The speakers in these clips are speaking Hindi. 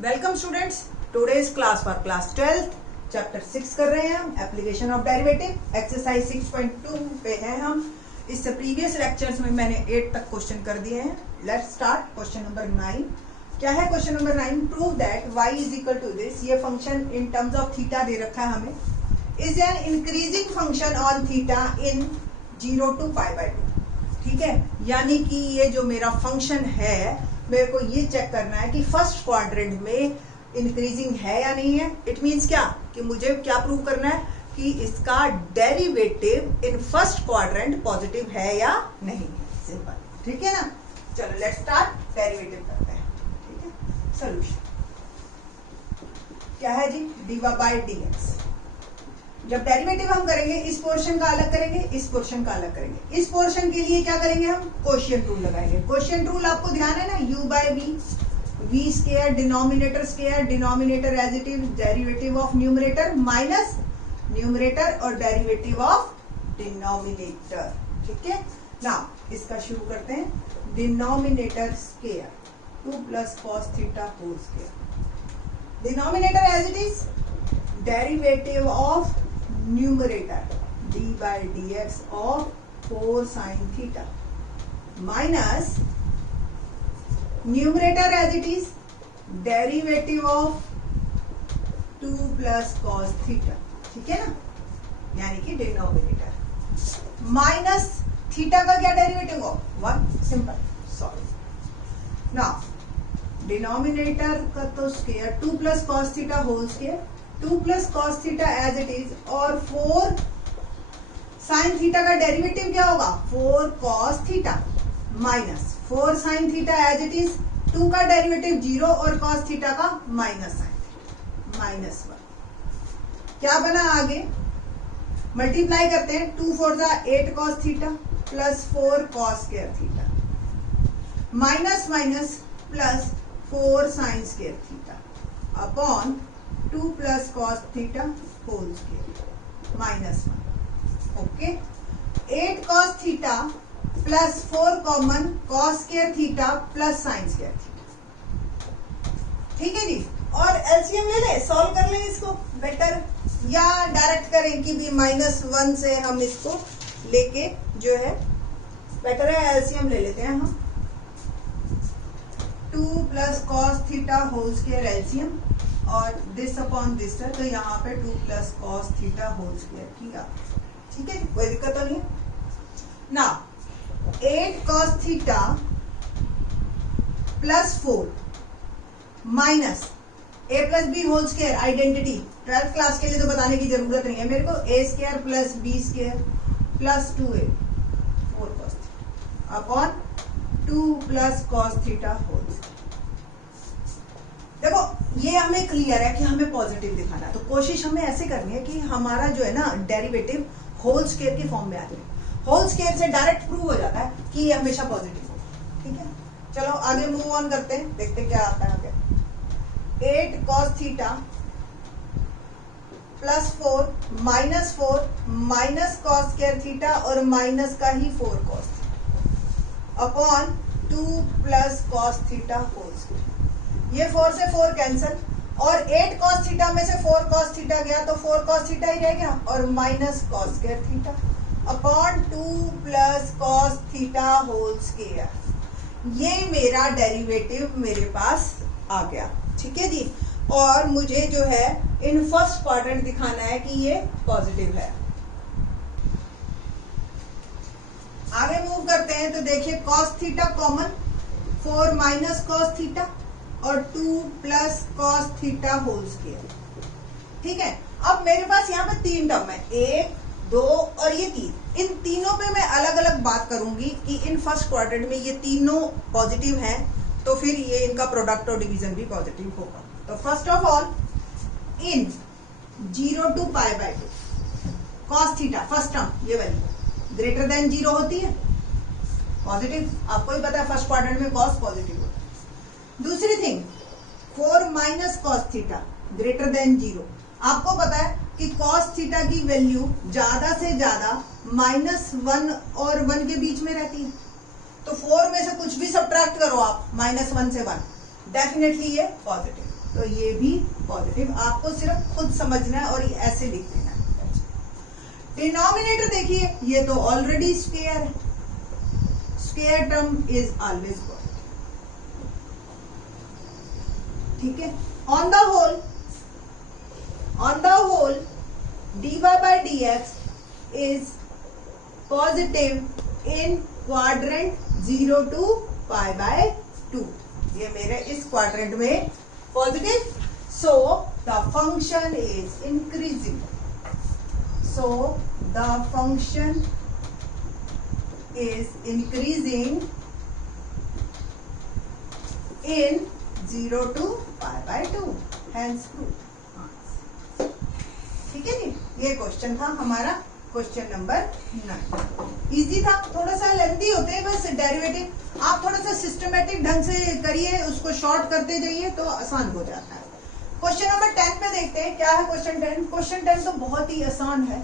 Welcome students, today's class for class 12th chapter 6 कर रहे हैं हम, एप्लीकेशन ऑफ डेरिवेटिव, एक्सरसाइज 6.2 पे हैं हम। इससे प्रीवियस लेक्चर्स में मैंने 8 तक क्वेश्चन कर दिए हैं। Let's start question number 9। क्या है question number 9? Prove that y is equal to this, ये function in terms of theta दे रखा है हमें, is an increasing function on theta in 0 to π/2। ठीक है, यानी कि ये जो मेरा फंक्शन है, मेरे को ये चेक करना है कि फर्स्ट क्वाड्रेंट में इंक्रीजिंग है या नहीं है। इट मींस क्या कि मुझे क्या प्रूव करना है कि इसका derivative in first quadrant positive है या नहीं है। सिंपल, ठीक है ना। चलो लेट्स स्टार्ट, डेरिवेटिव करते हैं। ठीक है, सॉल्यूशन क्या है जी? dy/dx। जब डेरिवेटिव हम करेंगे, इस पोर्शन का अलग करेंगे, इस पोर्शन का अलग करेंगे। इस पोर्शन के लिए क्या करेंगे हम? कोशिएंट रूल लगाएंगे। कोशिएंट रूल आपको ध्यान है ना, u/v, v square denominator square, denominator as it is, derivative of numerator minus numerator और डेरिवेटिव ऑफ डिनोमिनेटर। ठीक है ना, इसका शुरू करते हैं। Denominator square 2 + cos theta whole square, denominator as it is, derivative of numerator d/dx of 4 sin theta minus numerator as it is, derivative of 2 + cos theta। ठीक है ना, यानी कि डिनोमिनेटर माइनस थीटा का क्या डेरिवेटिव हो? 1। Simple solve. नाउ डिनोमिनेटर का तो square 2 + cos theta whole square, 2 + cos theta as it is, और 4 sin थीटा का डेरिवेटिव क्या होगा? 4 cos theta minus 4 sin theta as it is, 2 का डेरिवेटिव 0 और cos थीटा का माइनस sin थीटा -1। क्या बना आगे? मल्टीप्लाई करते हैं। 2 4 8 cos theta plus 4 cos square theta minus minus plus 4 sin square theta upon 2 + cos theta whole square -1। Okay, 8 cos theta plus 4 common cos square theta plus sin square theta. ठीक है जी, और एलसीएम ले ले, सॉल्व कर ले इसको बेटर, या डायरेक्ट करें कि भी -1 से हम इसको लेके जो है बेटर है। एलसीएम ले लेते हैं हम। 2 + cos theta whole square LCM, और दिस अपॉन दिस है, तो यहाँ पे 2 + cos थीटा होल स्क्वायर किया। ठीक है, कोई दिक्कत तो नहीं है ना। 8 cos theta plus 4 minus a + b whole square, identity 12th class के लिए तो बताने की जरूरत नहीं है मेरे को। a² + b² plus 2a 4 cos theta upon 2 + cos theta whole square. देखो ये हमें क्लियर है कि हमें पॉजिटिव दिखाना है, तो कोशिश हमें ऐसे करनी है कि हमारा जो है ना डेरिवेटिव होल स्क्वायर की फॉर्म में आ जाए। होल स्क्वायर से डायरेक्ट प्रूव हो जाता है कि ये हमेशा पॉजिटिव होगा। ठीक है, चलो आगे मूव ऑन करते हैं, देखते क्या आता है आगे। 8 cos theta plus 4 minus 4 minus cos square theta और माइनस का ही 4 cos theta upon 2 + cos theta whole square. ये 4 से 4 कैंसिल, और 8 cos थीटा में से 4 cos थीटा गया तो 4 cos थीटा ही रह गया, और minus cos square theta upon 2 + cos theta whole square. ये मेरा डेरिवेटिव मेरे पास आ गया। ठीक है जी, और मुझे जो है इन फर्स्ट क्वाड्रेंट दिखाना है कि ये पॉजिटिव है। आगे मूव करते हैं, तो देखिए cos theta common, 4 - cos theta और 2 + cos थीटा होल स्क्वायर। ठीक है, अब मेरे पास यहाँ पे 3 टर्म है, 1 2 और ये 3। इन तीनों पे मैं अलग अलग बात करूंगी कि इन फर्स्ट क्वाड्रेंट में ये तीनों पॉजिटिव हैं, तो फिर ये इनका प्रोडक्ट और डिवीजन भी पॉजिटिव होगा। तो first of all, in 0 to π/2 cos theta first term ये वाली ग्रेटर देन 0 होती है, पॉजिटिव। आपको ही पता है फर्स्ट क्वाड्रेंट में cos पॉजिटिव होता है। दूसरी thing, 4 - cos theta greater than 0। आपको पता है कि cos थीटा की वैल्यू ज्यादा से ज्यादा -1 और 1 के बीच में रहती है, तो 4 में से कुछ भी सब्ट्रैक्ट करो आप, -1 से 1, डेफिनेटली ये पॉजिटिव। तो ये भी पॉजिटिव। आपको सिर्फ खुद समझना है और ये ऐसे लिख देना है। डिनोमिनेटर देखिए, ये तो ऑलरेडी स्क्वायर है, square term is always positive, ठीक है। On the whole dy by dx is positive in quadrant 0 to pi by 2। ये मेरे इस क्वाड्रेंट में positive, so the function is increasing, so the function is increasing in 0 to pi by 2, hence proof। ठीक है जी, ये क्वेश्चन था हमारा, क्वेश्चन नंबर 9। इजी था, थोड़ा सा लेंथी होते हैं बस डेरिवेटिव, आप थोड़ा सा सिस्टमेटिक ढंग से करिए, उसको शॉर्ट करते जाइए तो आसान हो जाता है। क्वेश्चन नंबर 10 पे देखते हैं क्या है क्वेश्चन 10। क्वेश्चन 10 तो बहुत ही आसान है,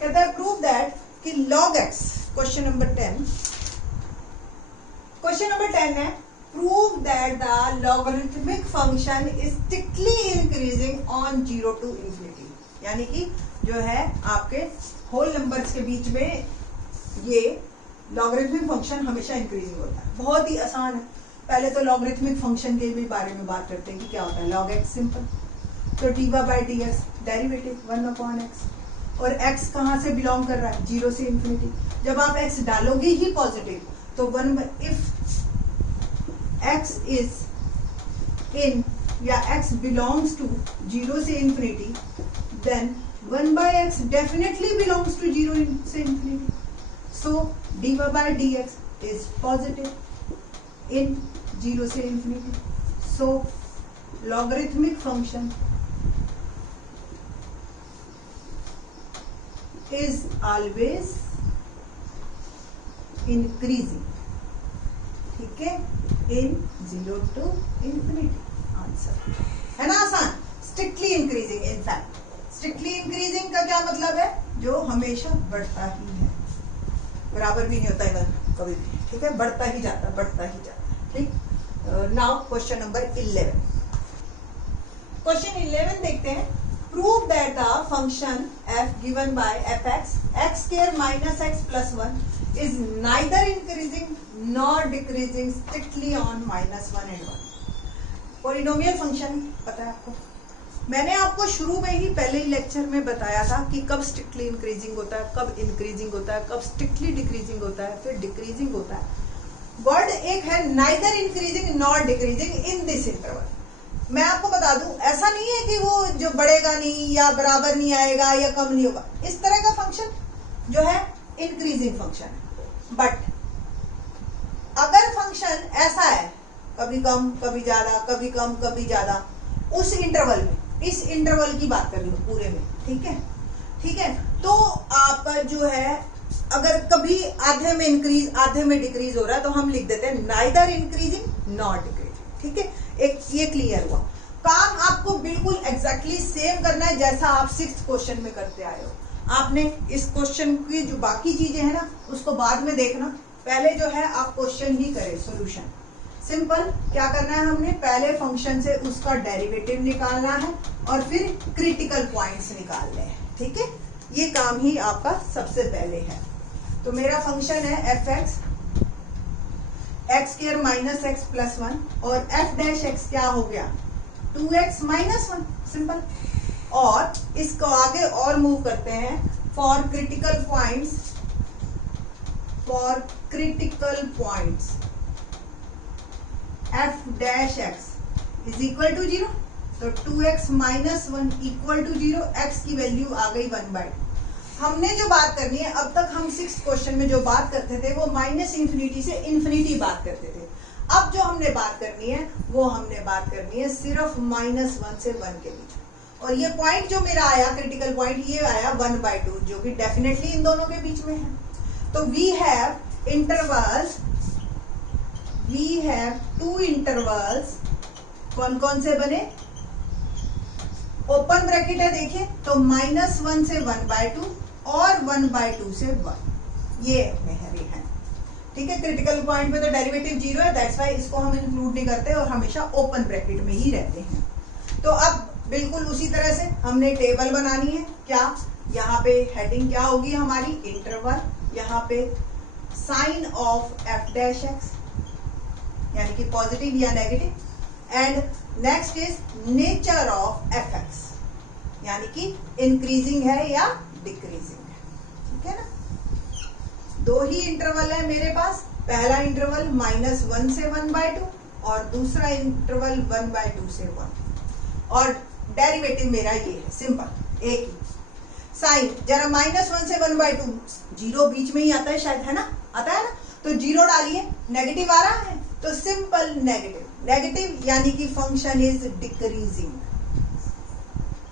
कहता है प्रूव दैट कि log x, क्वेश्चन नंबर 10 है, prove that the logarithmic function is strictly increasing on 0 to infinity। यानी कि जो है आपके होल नंबर्स के बीच में ये लॉगरिथमिक फंक्शन हमेशा इंक्रीजिंग होता है। बहुत ही आसान है। पहले तो लॉगरिथमिक फंक्शन के भी बारे में बात करते हैं कि क्या होता है। log x सिंपल, तो dy by dx derivative 1/x, और x कहाँ से बिलोंग कर रहा है, 0 से इंफिनिटी। जब आप x डालोगे ही पॉजिटिव तो इफ x इज इन या x बिलोंग्स टू 0 से infinity, then 1/x definitely belongs to 0 से infinity, so dy by dx is positive in 0 से infinity, so logarithmic function is always increasing, ठीक है, in 0 to infinity। आंसर है ना आसान, strictly increasing. In fact strictly increasing का क्या मतलब है, जो हमेशा बढ़ता ही है, बराबर भी नहीं होता है कभी भी, ठीक है, बढ़ता ही जाता है, ठीक। Now question number 11। क्वेश्चन 11 देखते हैं। Prove that the function f given by fx x square minus x plus 1 is neither increasing nor decreasing strictly on -1 and 1। Polynomial function पता है आपको, मैंने आपको शुरू में ही पहले ही लेक्चर में बताया था कि कब स्ट्रिक्टली इंक्रीजिंग होता है, कब इंक्रीजिंग होता है, कब स्ट्रिक्टली डिक्रीजिंग होता है, फिर डिक्रीजिंग होता है। वर्ड एक है neither increasing not decreasing in this interval. मैं आपको बता दूं, ऐसा नहीं है कि वो जो बढ़ेगा नहीं या बराबर नहीं आएगा या कम नहीं होगा, इस तरह का फंक्शन जो है इंक्रीजिंग फंक्शन है। बट अगर फंक्शन ऐसा है, कभी कम कभी ज्यादा, कभी कम कभी ज्यादा, उस इंटरवल में, इस इंटरवल की बात कर लो पूरे में, ठीक है, ठीक है, तो आपका जो है अगर कभी आधे में इंक्रीज आधे में डिक्रीज हो रहा है तो हम लिख देते हैं नाइदर इंक्रीजिंग नॉट डिक्रीजिंग, ठीक है। एक ये क्लियर हुआ। काम आपको बिल्कुल एग्जैक्टली सेम करना है जैसा आप 6th क्वेश्चन में करते आए हो। आपने इस क्वेश्चन की जो बाकी चीजें हैं ना उसको बाद में देखना, पहले जो है आप क्वेश्चन ही करें। सोल्यूशन सिंपल, क्या करना है, हमने पहले फंक्शन से उसका डेरिवेटिव निकालना है और फिर क्रिटिकल पॉइंट्स निकालने हैं, ठीक है। ये काम ही आपका सबसे पहले है। तो मेरा फंक्शन है fx x square minus x plus 1 और f डैश x क्या हो गया 2x माइनस 1, सिंपल। और इसको आगे और मूव करते हैं। For critical points f dash x is equal to 0, तो 2x minus 1 equal to 0, x की वैल्यू आ गई 1/2। हमने जो बात करनी है, अब तक हम 6th क्वेश्चन में जो बात करते थे वो माइनस इंफिनिटी से इंफिनिटी बात करते थे। अब जो हमने बात करनी है वो हमने बात करनी है सिर्फ -1 से 1 के बीच। और ये पॉइंट जो मेरा आया क्रिटिकल पॉइंट, ये आया 1/2, जो कि डेफिनेटली इन दोनों के बीच में है। तो we have intervals, we have 2 intervals. कौन कौन से बने, ओपन ब्रैकेट है देखिए, तो -1 से 1/2 और 1/2 से 1, ये मेरे हैं, ठीक है। क्रिटिकल पॉइंट पे तो डेरिवेटिव 0 है, दैट्स व्हाई इसको हम इंक्लूड नहीं करते और हमेशा ओपन ब्रैकेट में ही रहते हैं। तो अब बिल्कुल उसी तरह से हमने टेबल बनानी है। क्या, यहाँ पे हेडिंग क्या होगी हमारी, इंटरवल, यहाँ पे sign of F dash X यानी कि पॉजिटिव या negative, and next is nature of F X यानी कि इंक्रीजिंग है या डिक्रीजिंग है। ठीक है ना। दो ही इंटरवल है मेरे पास, पहला इंटरवल -1 से 1/2 और दूसरा इंटरवल 1/2 से 1, और डेरिवेटिव मेरा ये है, सिंपल एक ही। साइन जरा -1 से 1/2, जीरो बीच में ही आता है शायद, है ना, आता है ना, तो जीरो डालिए, नेगेटिव आ रहा है तो सिंपल नेगेटिव, नेगेटिव यानी कि फंक्शन इज डिक्रीजिंग।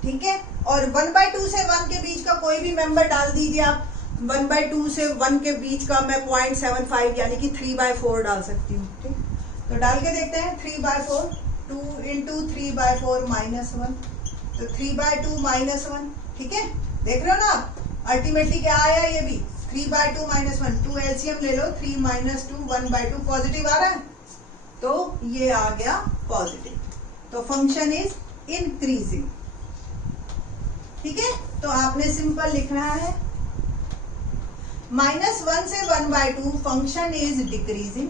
ठीक है, और 1/2 से 1 के बीच का कोई भी मेंबर डाल दीजिए आप। 1/2 से 1 के बीच का मैं 0.75 यानी कि 3/4 डाल सकती हूँ। ठीक, तो डाल के देखते हैं। 3/4, 2 × 3/4 -1, तो 3/2 -1। ठीक है, देख रहे हो ना आप, अल्टीमेटली क्या आया ये भी 3/2 -1, 2 एलसीएम ले लो, 3 - 2 1/2, पॉजिटिव आ रहा है तो ये आ गया पॉजिटिव, तो फंक्शन इज इंक्रीजिंग। ठीक है, तो आपने सिंपल लिखना है -1 से 1/2 फंक्शन इज डिक्रीजिंग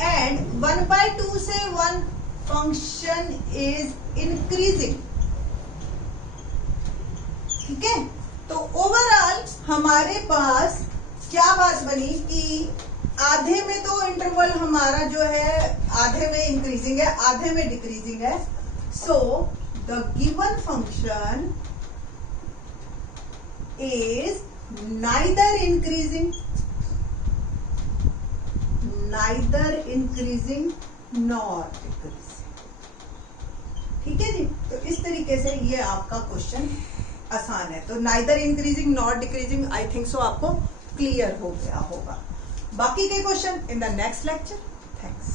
एंड 1/2 से 1 फंक्शन इज इंक्रीजिंग। ठीक है, तो ओवरऑल हमारे पास क्या बात बनी कि आधे में तो इंटरवल हमारा जो है आधे में इंक्रीजिंग है, आधे में डिक्रीजिंग है। So the given function is neither increasing nor decreasing. ठीक है जी, तो इस तरीके से ये आपका क्वेश्चन आसान है। तो neither increasing not decreasing, I think so आपको क्लियर हो गया होगा। बाकी के question in the next lecture. Thanks.